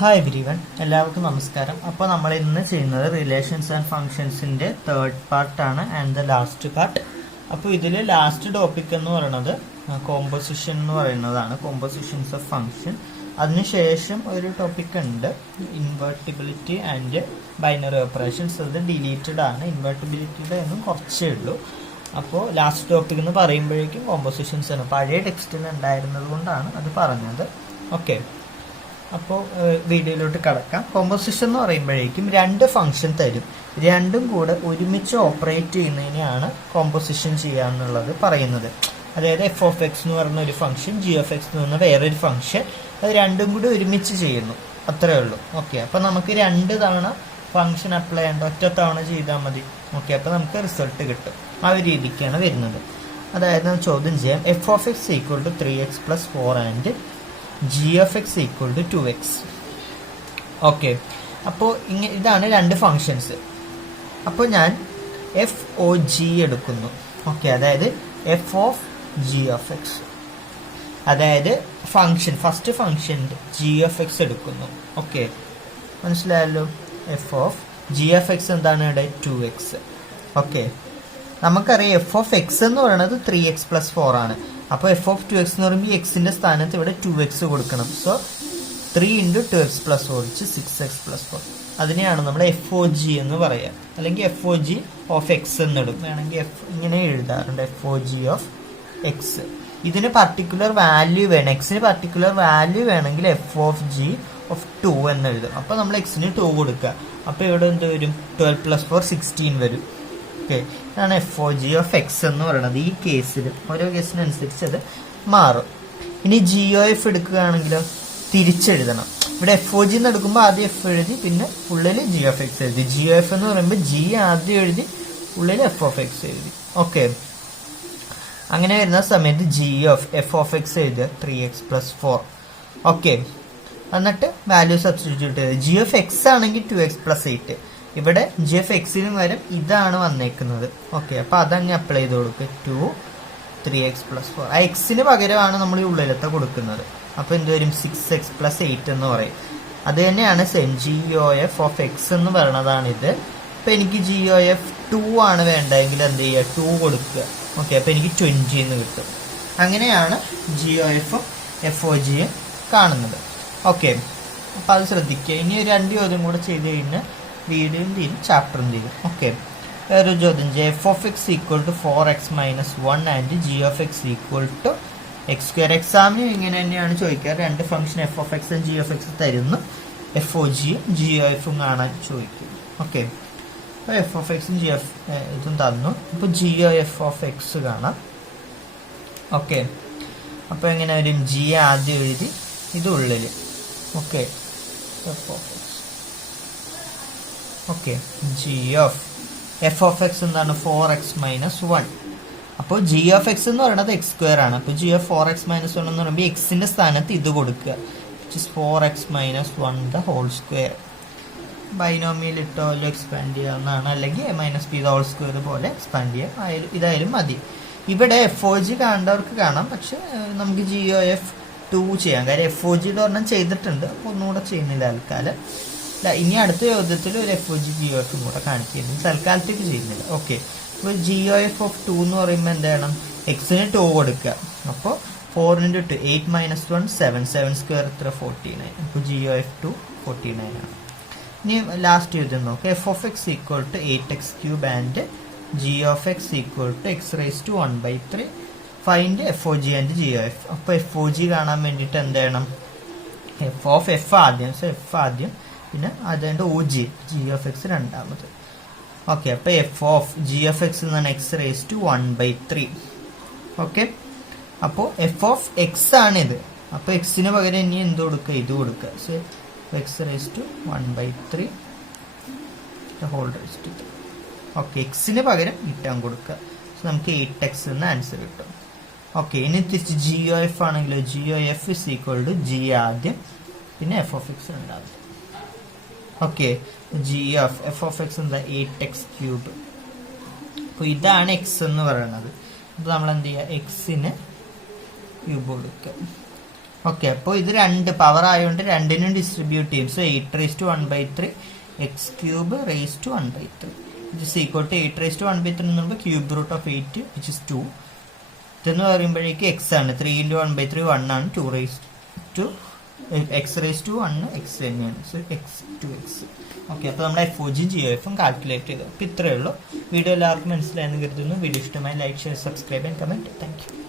Hi everyone, എല്ലാവർക്കും നമസ്കാരം. അപ്പോൾ നമ്മൾ ഇന്ന് ചെയ്യുന്നത് റിലേഷൻസ് ആൻഡ് ഫങ്ഷൻസിൻ്റെ തേർഡ് പാർട്ടാണ് ആൻഡ് ദ ലാസ്റ്റ് പാർട്ട്. അപ്പോൾ ഇതിൽ ലാസ്റ്റ് ടോപ്പിക് എന്ന് പറയുന്നത് കോമ്പോസിഷൻ എന്ന് പറയുന്നതാണ്, കോമ്പോസിഷൻസ് ഓഫ് ഫങ്ഷൻ. അതിനുശേഷം ഒരു ടോപ്പിക് ഉണ്ട്, ഇൻവേർട്ടിബിലിറ്റി ആൻഡ് ബൈനറി ഓപ്പറേഷൻസ്. അത് ഡിലീറ്റഡ് ആണ്, ഇൻവേർട്ടിബിലിറ്റിയുടെ ഒന്നും കുറച്ചേ ഉള്ളൂ. അപ്പോൾ ലാസ്റ്റ് ടോപ്പിക് എന്ന് പറയുമ്പോഴേക്കും കോമ്പോസിഷൻസ് ആണ്, പഴയ ടെക്സ്റ്റിൽ ഉണ്ടായിരുന്നത് കൊണ്ടാണ് അത് പറഞ്ഞത്. ഓക്കെ, അപ്പോൾ വീഡിയോയിലോട്ട് കടക്കാം. കോമ്പോസിഷൻ എന്ന് പറയുമ്പോഴേക്കും രണ്ട് ഫംഗ്ഷൻ തരും, രണ്ടും കൂടെ ഒരുമിച്ച് ഓപ്പറേറ്റ് ചെയ്യുന്നതിനെയാണ് കോമ്പോസിഷൻ ചെയ്യാന്നുള്ളത് പറയുന്നത്. അതായത് എഫ് ഓഫ് എക്സ് എന്ന് പറയുന്ന ഒരു ഫംഗ്ഷൻ, ജി ഓഫ് എക്സ് എന്ന് പറഞ്ഞ വേറൊരു ഫംഗ്ഷൻ, അത് രണ്ടും കൂടി ഒരുമിച്ച് ചെയ്യുന്നു, അത്രേ ഉള്ളൂ. ഓക്കെ, അപ്പം നമുക്ക് രണ്ട് തവണ ഫംഗ്ഷൻ അപ്ലൈ ചെയ്യേണ്ട, ഒറ്റ തവണ ചെയ്താൽ മതി. ഓക്കെ, അപ്പം നമുക്ക് റിസൾട്ട് കിട്ടും. ആ ഒരു രീതിക്കാണ് വരുന്നത്. അതായത് ചോദ്യം ചെയ്യാം, F of X equal to 3x+4 and G of X equal to 2x. Okay, അപ്പോൾ ഇതാണ് രണ്ട് ഫങ്ഷൻസ്. അപ്പോൾ ഞാൻ എഫ് ഒ ജി എടുക്കുന്നു. ഓക്കെ, അതായത് F of G of X, അതായത് function, first function G of X എടുക്കുന്നു. ഓക്കെ, മനസ്സിലായല്ലോ. F of G of X എന്താണ് ഇവിടെ? 2x. ഓക്കെ, നമുക്കറിയാം എഫ് ഓഫ് എക്സ് എന്ന് പറയുന്നത് 3x+4 ആണ്. അപ്പോൾ എഫ് ഓഫ് 2x എന്ന് പറയുമ്പോൾ എക്സിന്റെ സ്ഥാനത്ത് ഇവിടെ 2x കൊടുക്കണം. So 3 × 2x+4 6x+4. അതിനെയാണ് നമ്മൾ എഫ് ഒ ജി എന്ന് പറയാം, അല്ലെങ്കിൽ F O G of X എന്നിടും. വേണമെങ്കിൽ ഇങ്ങനെ എഴുതാറുണ്ട്, F O G of X. ഇതിന് പർട്ടിക്കുലർ വാല്യൂ വേണം, എക്സിന് പർട്ടിക്കുലർ വാല്യൂ വേണമെങ്കിൽ എഫ് ഓഫ് ജി ഓഫ് 2 എന്ന് എഴുതും. അപ്പോൾ നമ്മൾ എക്സിന് 2 കൊടുക്കുക. അപ്പോൾ ഇവിടെ എന്ത് വരും? 12+4 16 വരും. ഓക്കെ, ഇതാണ് F O G of X എന്ന് പറയുന്നത്. ഈ കേസിൽ ഓരോ കേസിനനുസരിച്ച് അത് മാറും. ഇനി ജി ഒ എഫ് എടുക്കുകയാണെങ്കിലോ തിരിച്ചെഴുതണം. ഇവിടെ എഫ് ഒ ജി എന്ന് എടുക്കുമ്പോൾ ആദ്യം എഫ് എഴുതി, പിന്നെ ഉള്ളിൽ ജി ഓഫ് എക്സ് എഴുതി. ജി ഒ എഫ് എന്ന് പറയുമ്പോൾ ജി ആദ്യം എഴുതി, ഉള്ളിൽ എഫ് ഓഫ് എക്സ് എഴുതി. ഓക്കെ, അങ്ങനെ വരുന്ന സമയത്ത് G of f of X എഴുതുക 3x+4. ഓക്കെ, എന്നിട്ട് വാല്യൂ സബ്സ്റ്റിറ്റ്യൂട്ട് ചെയ്ത് ജി ഓഫ് എക്സ് ആണെങ്കിൽ 2x+8. ഇവിടെ ജി എഫ് എക്സിന് പകരം ഇതാണ് വന്നേക്കുന്നത്. ഓക്കെ, അപ്പൊ അതങ്ങ് അപ്ലൈ ചെയ്ത് കൊടുക്കുക. 2 3x+4. ആ എക്സിന് പകരമാണ് നമ്മൾ ഈ ഉള്ളിലത്തെ കൊടുക്കുന്നത്. അപ്പൊ എന്ത് വരും? 6x+8 എന്ന് പറയും. അത് തന്നെയാണ് same G o f of X എന്ന് പറയുന്നതാണ് ഇത്. ഇപ്പൊ എനിക്ക് ജി ഒ എഫ് 2 ആണ് വേണ്ടതെങ്കിൽ എന്ത് ചെയ്യുക? 2 കൊടുക്കുക. ഓക്കെ, അപ്പൊ എനിക്ക് 20 എന്ന് കിട്ടും. അങ്ങനെയാണ് ജി ഒ എഫും എഫ് ഒ ജിയും കാണുന്നത്. ഓക്കെ, അപ്പൊ അത് ശ്രദ്ധിക്കുക. ഇനി ഒരു 2 ചോദ്യം കൂടെ ചെയ്ത് കഴിഞ്ഞാൽ വീഡിയോയും തീരും, ചാപ്റ്ററും തീരും. ഓക്കെ, വേറൊരു ചോദ്യം ചെയ്യാം. F of X equal to 4x-1 and G of X equal to x². എക്സാമിന് ഇങ്ങനെ തന്നെയാണ് ചോദിക്കാറ്. രണ്ട് function f of x g of x തരുന്നു, എഫ് ഒ ജിയും ജി ഒ എഫും കാണാൻ ചോദിക്കും. ഓക്കെ, അപ്പോൾ എഫ് ഓഫ് എക്സും ജി എഫ് ഇതും തന്നു. ഇപ്പോൾ g o f of x കാണാം. ഓക്കെ, അപ്പോൾ എങ്ങനെ വരും? ജി ആദ്യം എഴുതി, ഇത് ഉള്ളിൽ. Okay, f of x. Okay, g of f of X എന്താണ്? 4x-1. അപ്പോൾ ജി ഓഫ് എക്സ് എന്ന് പറയുന്നത് x² ആണ്. അപ്പോൾ ജി ഓഫ് 4x-1 എന്ന് പറയുമ്പോൾ എക്സിന്റെ സ്ഥാനത്ത് ഇത് കൊടുക്കുക, 4x-1 the whole square. Binomial ഇട്ടോ എക്സ്പാൻഡ് ചെയ്യാവുന്നതാണ്, അല്ലെങ്കിൽ -b² പോലെ എക്സ്പാൻഡ് ചെയ്യാം. ഇതായാലും മതി. ഇവിടെ എഫ് ഒ ജി കാണേണ്ടവർക്ക് കാണാം, പക്ഷെ നമുക്ക് ജി ഒ എഫ് 2 ചെയ്യാം. കാര്യം എഫ് ഒ ജിയുടെ ഒരെണ്ണം ചെയ്തിട്ടുണ്ട്, അപ്പോൾ ഒന്നുകൂടെ ചെയ്യുന്നില്ല തൽക്കാലം. ഇനി അടുത്ത ചോദ്യത്തിൽ ഒരു F O g G o എഫും കൂടെ കാണിക്കുന്നു, തൽക്കാലത്തേക്ക് ചെയ്യുന്നില്ല. ഓക്കെ, അപ്പോൾ ജി ഒ എഫ് ഓഫ് 2 എന്ന് പറയുമ്പോൾ എന്ത് ചെയ്യണം? എക്സിന് 2 കൊടുക്കുക. അപ്പോൾ 4 × 2 8-1 7 7² എത്ര? 49. അപ്പോൾ ജി ഒ എഫ് 2 49 ആണ്. ഇനി ലാസ്റ്റ് ചോദ്യം നോക്കുക. F of X equal to 8x³ and G of X equal to x⁻⁴. Find f O g and g o f. അപ്പോൾ എഫ് ഒ ജി കാണാൻ വേണ്ടിയിട്ട് എന്ത് ചെയ്യണം? എഫ് ഓഫ് എഫ് ആദ്യം, സോ എഫ് ആദ്യം, പിന്നെ അതിൻ്റെ o g, g of x രണ്ടാമത്. ഓക്കെ, അപ്പോൾ f of G of x എന്നാണ് x⁻⁴. ഓക്കെ, അപ്പോൾ എഫ് ഓഫ് എക്സ് ആണിത്. അപ്പോൾ എക്സിന് പകരം ഇനി എന്ത് കൊടുക്കുക? ഇത് കൊടുക്കുക. So x⁻⁴. ഓക്കെ, എക്സിന് പകരം ഇട്ടാൻ കൊടുക്കുക. സോ നമുക്ക് 8x എന്ന ആൻസർ കിട്ടും. ഓക്കെ, ഇനി തിരിച്ച് ജി ഒ എഫ് ആണെങ്കിലോ g o f is equal to g ആദ്യം, പിന്നെ എഫ് ഓഫ് എക്സ് രണ്ടാമത്. Okay, g of f of x എന്താ? 8x³. അപ്പോൾ ഇതാണ് എക്സ് എന്ന് പറയുന്നത്. അപ്പോൾ നമ്മൾ എന്ത് ചെയ്യുക? എക്സിന് ക്യൂബ് കൊടുക്കുക. ഓക്കെ, അപ്പോൾ ഇത് 2 പവർ ആയതുകൊണ്ട് രണ്ടിനും ഡിസ്ട്രിബ്യൂട്ട് ചെയ്യും. So 8⁻⁴ x cube raise to 1/3 which is equal to 8⁻⁴ എന്ന് പറയുമ്പോൾ cube root of 8 which is 2. ഇതെന്ന് പറയുമ്പോഴേക്ക് എക്സ് ആണ്. 3 × 1/3 1 ആണ്. 2 raise to X raise to 1 X തന്നെയാണ്. So X to X. Okay, അപ്പോൾ നമ്മൾ FOGയും GOFും കാൽക്കുലേറ്റ് ചെയ്തു. അപ്പോൾ ഇത്രയേ ഉള്ളൂ. വീഡിയോ എല്ലാവർക്കും മനസ്സിലായെന്ന് കരുതുന്നു. വീഡിയോ ഇഷ്ടമായി like, share, subscribe and comment. Thank you.